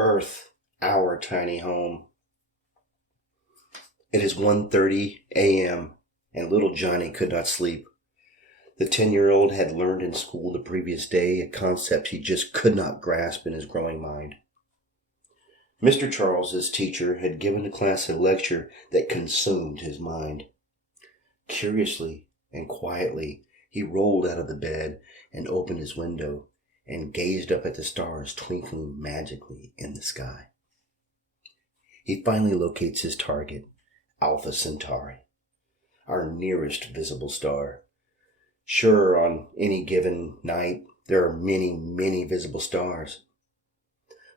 Earth, our tiny home. It is 1:30 a.m., and little Johnny could not sleep. The 10-year-old had learned in school the previous day a concept he just could not grasp in his growing mind. Mr. Charles, his teacher, had given the class a lecture that consumed his mind. Curiously and quietly, he rolled out of the bed and opened his window and gazed up at the stars twinkling magically in the sky. He finally locates his target, Alpha Centauri, our nearest visible star. Sure, on any given night, there are many, many visible stars.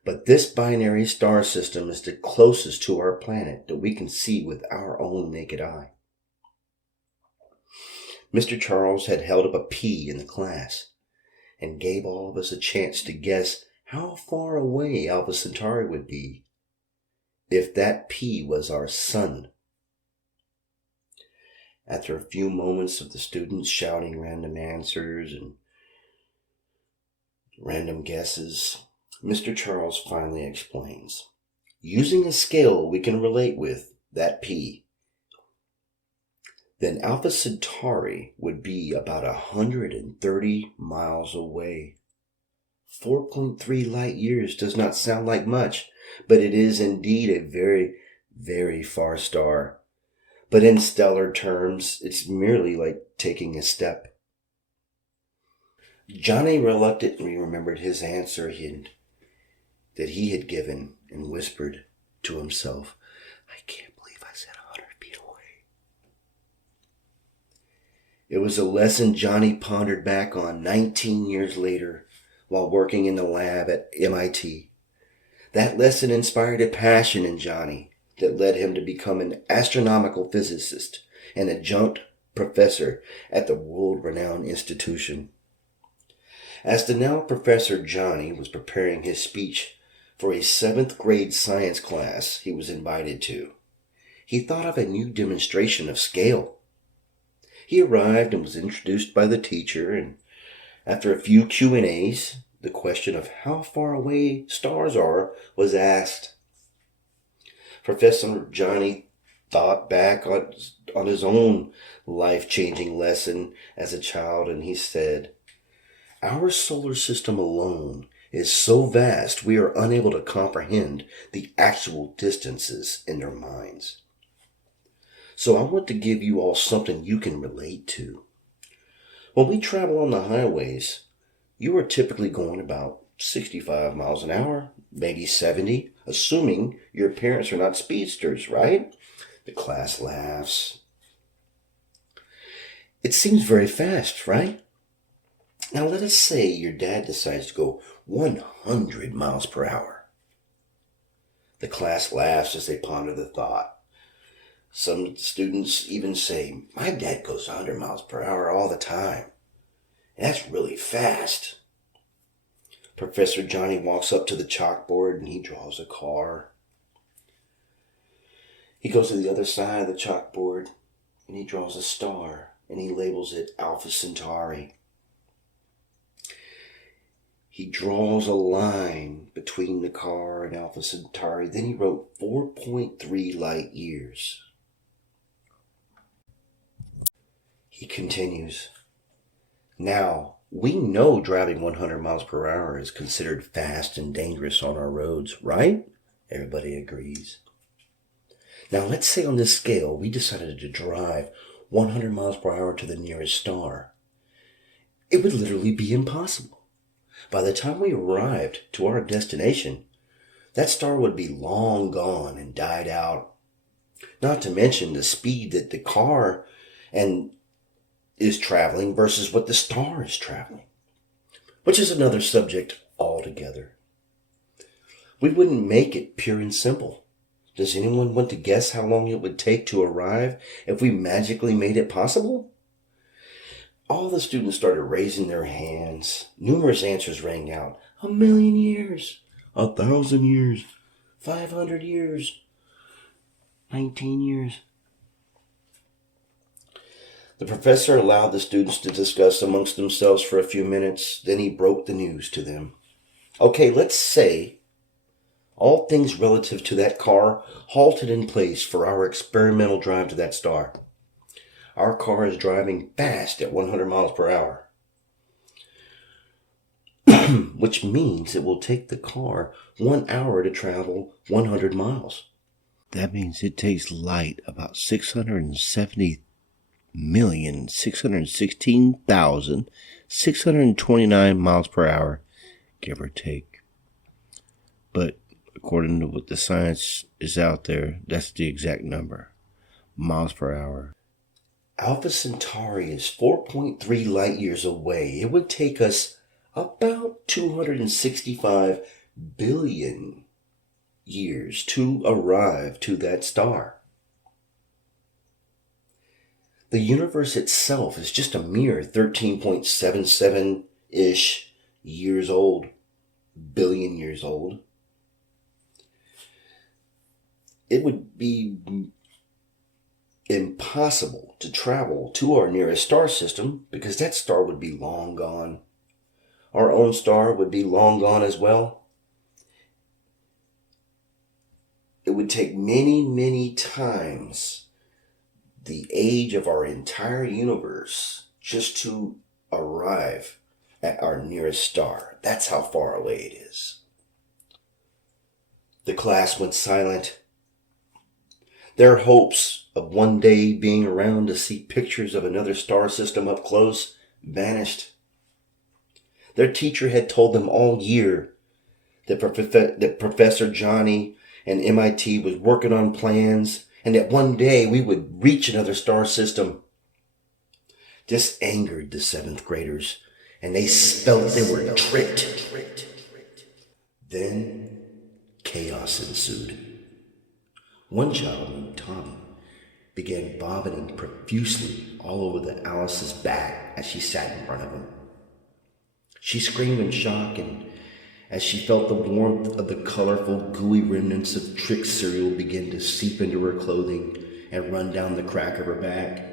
But this binary star system is the closest to our planet that we can see with our own naked eye. Mr. Charles had held up a P in the class and gave all of us a chance to guess how far away Alpha Centauri would be if that P was our sun. After a few moments of the students shouting random answers and random guesses, Mr. Charles finally explains. Using a scale we can relate with, that P, then Alpha Centauri would be about 130 miles away. 4.3 light years does not sound like much, but it is indeed a very, very far star. But in stellar terms, it's merely like taking a step. Johnny reluctantly remembered his answer that he had given and whispered to himself, "I can't believe I said 100 feet away." It was a lesson Johnny pondered back on 19 years later while working in the lab at MIT. That lesson inspired a passion in Johnny that led him to become an astronomical physicist and adjunct professor at the world-renowned institution. As the now Professor Johnny was preparing his speech for a 7th grade science class he was invited to, he thought of a new demonstration of scale. He arrived and was introduced by the teacher, and after a few Q&As, the question of how far away stars are was asked. Professor Johnny thought back on his own life-changing lesson as a child, and he said, "Our solar system alone is so vast we are unable to comprehend the actual distances in our minds. So I want to give you all something you can relate to. When we travel on the highways, you are typically going about 65 miles an hour, maybe 70, assuming your parents are not speedsters, right?" The class laughs. It seems very fast, right? Now let us say your dad decides to go 100 miles per hour. The class laughs as they ponder the thought. Some students even say, "My dad goes 100 miles per hour all the time. That's really fast." Professor Johnny walks up to the chalkboard and he draws a car. He goes to the other side of the chalkboard and he draws a star and he labels it Alpha Centauri. He draws a line between the car and Alpha Centauri. Then he wrote 4.3 light years. He continues, "Now, we know driving 100 miles per hour is considered fast and dangerous on our roads, right?" Everybody agrees. Now, let's say on this scale, we decided to drive 100 miles per hour to the nearest star. It would literally be impossible. By the time we arrived to our destination, that star would be long gone and died out. Not to mention the speed that the car is traveling versus what the star is traveling, which is another subject altogether. We wouldn't make it pure and simple. Does anyone want to guess how long it would take to arrive if we magically made it possible? All the students started raising their hands. Numerous answers rang out. 1,000,000 years, 1,000 years, 500 years, 19 years. The professor allowed the students to discuss amongst themselves for a few minutes. Then he broke the news to them. "Okay, let's say all things relative to that car halted in place for our experimental drive to that star. Our car is driving fast at 100 miles per hour, which means it will take the car 1 hour to travel 100 miles. That means it takes light about 670,616,629 miles per hour, give or take. But according to what the science is out there, that's the exact number, miles per hour. Alpha Centauri is 4.3 light years away. It would take us about 265 billion years to arrive to that star. The universe itself is just a mere 13.77-ish years old, billion years old. It would be impossible to travel to our nearest star system because that star would be long gone. Our own star would be long gone as well. It would take many, many times the age of our entire universe just to arrive at our nearest star. That's how far away it is. The class went silent. Their hopes of one day being around to see pictures of another star system up close vanished. Their teacher had told them all year that Professor Johnny and MIT was working on plans and that one day we would reach another star system. This angered the 7th graders, and they felt they were tricked. Then chaos ensued. One child named Tommy began vomiting profusely all over the Alice's back as she sat in front of him. She screamed in shock, and as she felt the warmth of the colorful, gooey remnants of Trix cereal begin to seep into her clothing and run down the crack of her back.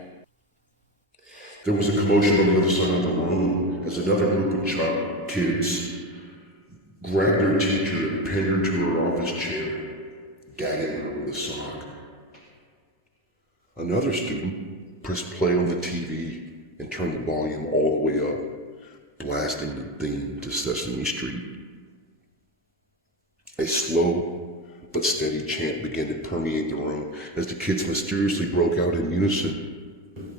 There was a commotion on the other side of the room as another group of kids grabbed their teacher and pinned her to her office chair, gagging her with a sock. Another student pressed play on the TV and turned the volume all the way up, blasting the theme to Sesame Street. A slow but steady chant began to permeate the room as the kids mysteriously broke out in unison.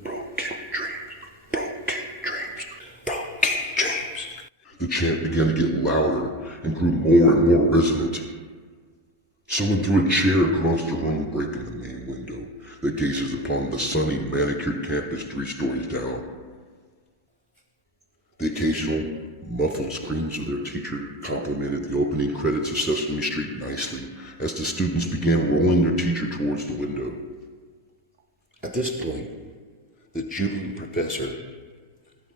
Broken dreams, broken dreams, broken dreams. The chant began to get louder and grew more and more resonant. Someone threw a chair across the room, breaking the main window that gazes upon the sunny, manicured campus 3 stories down. The occasional muffled screams of their teacher complemented the opening credits of Sesame Street nicely as the students began rolling their teacher towards the window. At this point, the jubilant professor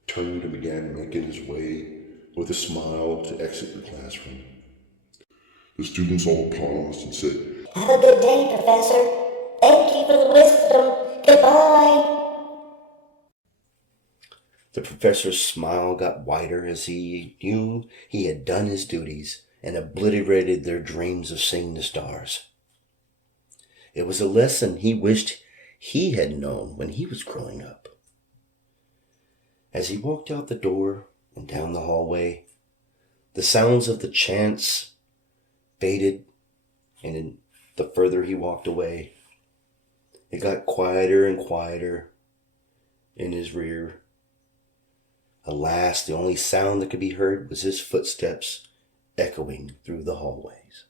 turned and began making his way with a smile to exit the classroom. The students all paused and said, "Have a good day, Professor. Thank you for the wisdom. Goodbye." The professor's smile got wider as he knew he had done his duties and obliterated their dreams of seeing the stars. It was a lesson he wished he had known when he was growing up. As he walked out the door and down the hallway, the sounds of the chants faded, and the further he walked away, it got quieter and quieter in his rear. Alas, the only sound that could be heard was his footsteps echoing through the hallways.